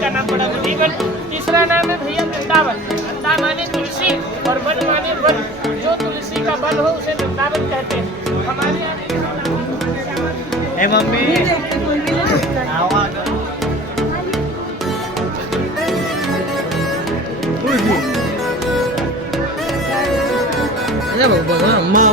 का नाम पड़ा मुनिवन। तीसरा नाम है भैया वृंदावन। वृंदा माने तुलसी और वन माने वन। जो तुलसी का वन हो उसे वृंदावन कहते हैं। हमारे यहाँ मम्मी अम्मा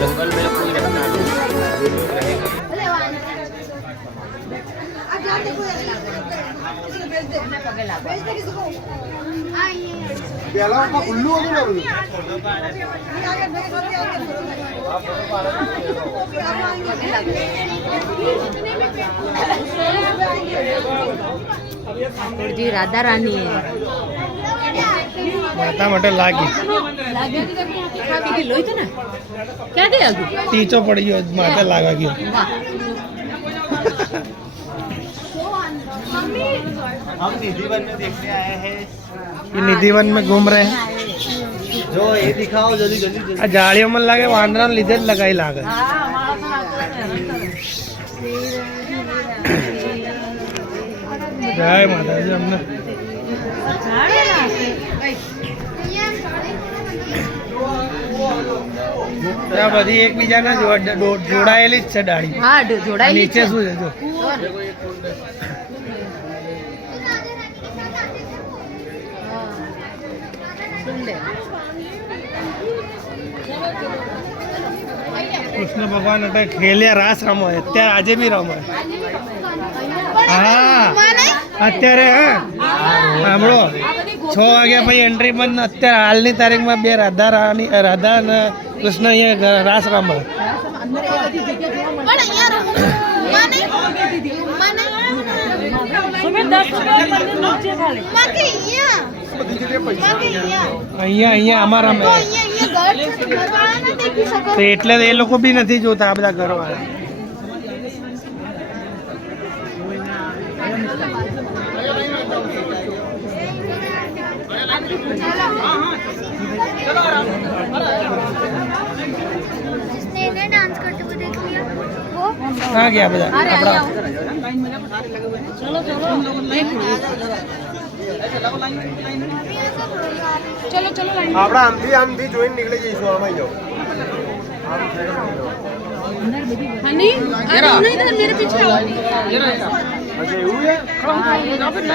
जंगल में कोई रहता जी राधा रानी है माता मटे लागी लोई तो ना क्या दे अभी टीचो पड़ी हो माता लागा की हम निधिवन में देखने आए हैं। ये निधिवन में घूम रहे हैं। जो ये दिखाओ जल्दी जल्दी जल्दी। जाड़ियों में लगे वांदरा लीधे लगाई लागे। जय माता जी हमने बधी एक बीजा ना जोड़ाયેલી જ છે ડાળી। હા જોડાયેલી નીચે શું છે જો કૃષ્ણ ભગવાન એટલે ખેલ્યા રાસ રમો અત્યારે આજે બી રમો। હા અત્યારે હા સાંભળો 6 વાગ્યા પછી એન્ટ્રી બંધ। અત્યારે હાલની તારીખમાં બે રાધા અને કૃષ્ણ અહીંયા રાસ રમે। અહીંયા અમારા રમે તો એટલે એ લોકો બી નથી જોતા આ બધા ઘરવાળા। डांस करते हुए देख लिया वो कहाँ गया બધા આપડા चलो चलो लाइन આપડા આમથી જોઈને નીકળી જઈશું। આમાં જાઓ हनी अरे नहीं इधर मेरे पीछे आओ अच्छा એવું છે તો બધી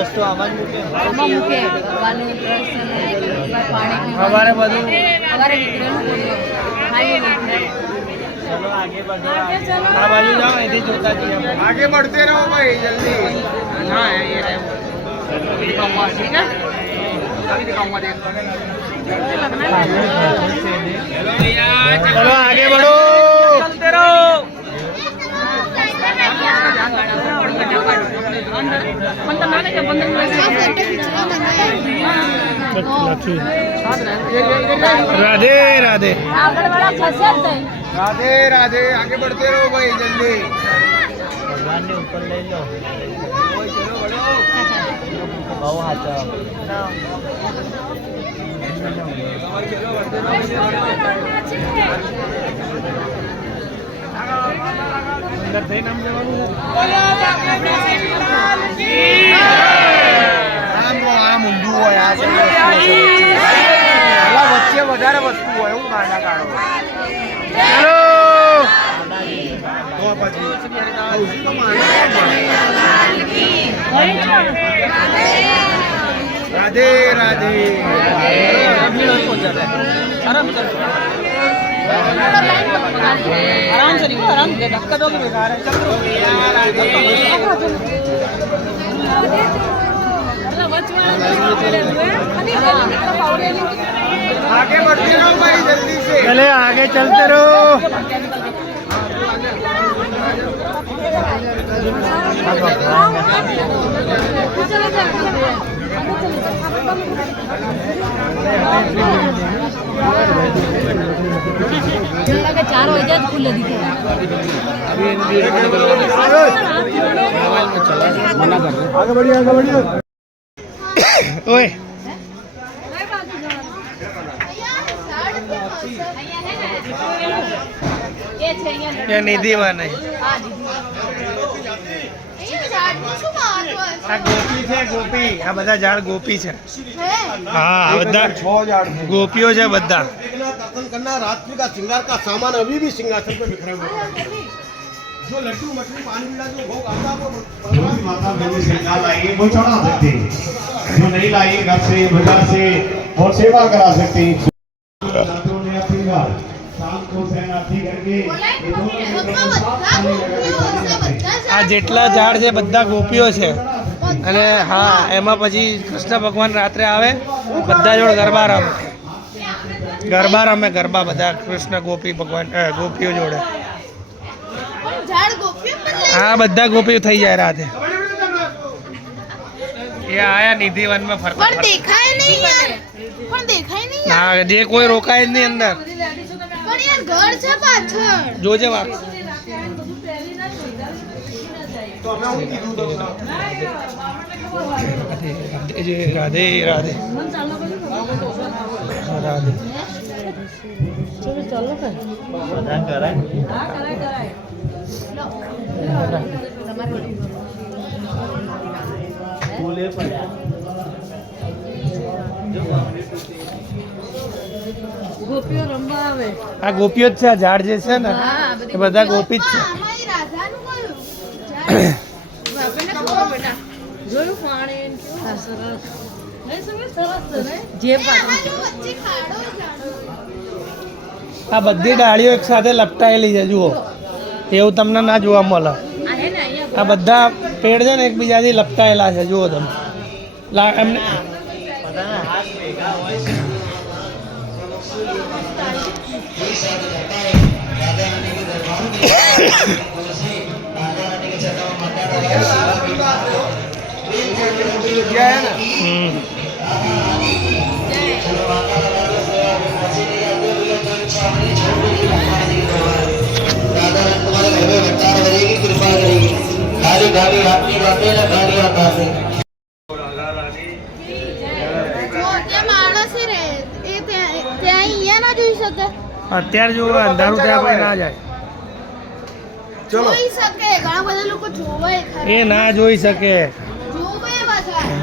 વસ્તુ આમાં જ મૂકે ભગવાનનું ડ્રેસ પાણી હવારે બધું हमारे निकले चलो आगे बढ़ो। आ बाजू जाओ ऐसे जोता जी आगे बढ़ते रहो भाई जल्दी। हाँ ये रहे ठीक है अभी दिखाऊंगा देख। चलो आगे बढ़ो चलते रहो। राधे राधे राधे राधे आगे बढ़ते रहो भाई जल्दी। भगवान ने ऊपर ले लो बहुत हाथ अंदर से नाम આ મૂંગું હોય આ વચ્ચે વધારે વસ્તુ હોય હું ગાના કાઢો। राधे राधे आराम से निकलो आराम से धक्का दोगे बेकार है। चलो आगे बढ़ते रहो भाई जल्दी से। चले आगे चलते रहो। लगा 4 हो जाए खुले दिखे मना कर रहे आगे बढ़िए ओए ये निधि वाला है આ ગોપી છે ગોપી આ બધા ઝાડ ગોપી છે હા આ બધા 6 ઝાડ ગોપીઓ છે બધા करना रात्रि का श्रृंगार का सामान अभी भी सिंहासन पे बिखरा हुआ है जो लड्डू मछली पानी मिला जो भोग आता वो माता मैंने श्रृंगार लाएंगे वो चढ़ा सकते हैं जो नहीं लाएंगे घर से बाजार से और सेवा करा सकते हैं शाम को शरणार्थी करके આ જેટલા ઝાડ છે બધા ગોપીઓ છે અને હા એમાં પછી કૃષ્ણ ભગવાન રાત્રે આવે બધા જોડે ગરબા રમે ગરબા બધા કૃષ્ણ ગોપી ભગવાન ગોપીઓ જોડે હા બધા ગોપીઓ થઈ જાય રાતે એ આયા નિધિવનમાં ફરતા પણ દેખાય નહીં યાર પણ દેખાય નહીં ના જે કોઈ રોકાય જ નહીં અંદર પણ યાર ઘર છે પાછળ જોજે વાત રાધે રાધે રાધે ગોપીઓ રમવા આવે આ ગોપીઓ જ છે આ ઝાડ જે છે ને એ બધા ગોપી જ છે આમાં ઈ રાધાનું કયું આપણને ખબર બેટા જોયું પાણી કેવું સરસ નહીં સમજ સરસ છે ને જે પાણી વચ્ચે ખાડો આ બધી ડાળીઓ એક સાથે લપટાયેલી છે જુઓ એવું તમને ના જોવા મળે આ હે ને અહીંયા આ બધા પેડ છે ને એકબીજાથી લપટાયેલા છે જુઓ તમે એમને ત્યાં માણસ રહે એ ત્યાં અહીંયા ના જોઈ શકે અત્યારે જો અંધારું થયા પછી ના જાય જોઈ શકે ઘણા બધા લોકો જોવાય ખરા એ ના જોઈ શકે જોવે બધા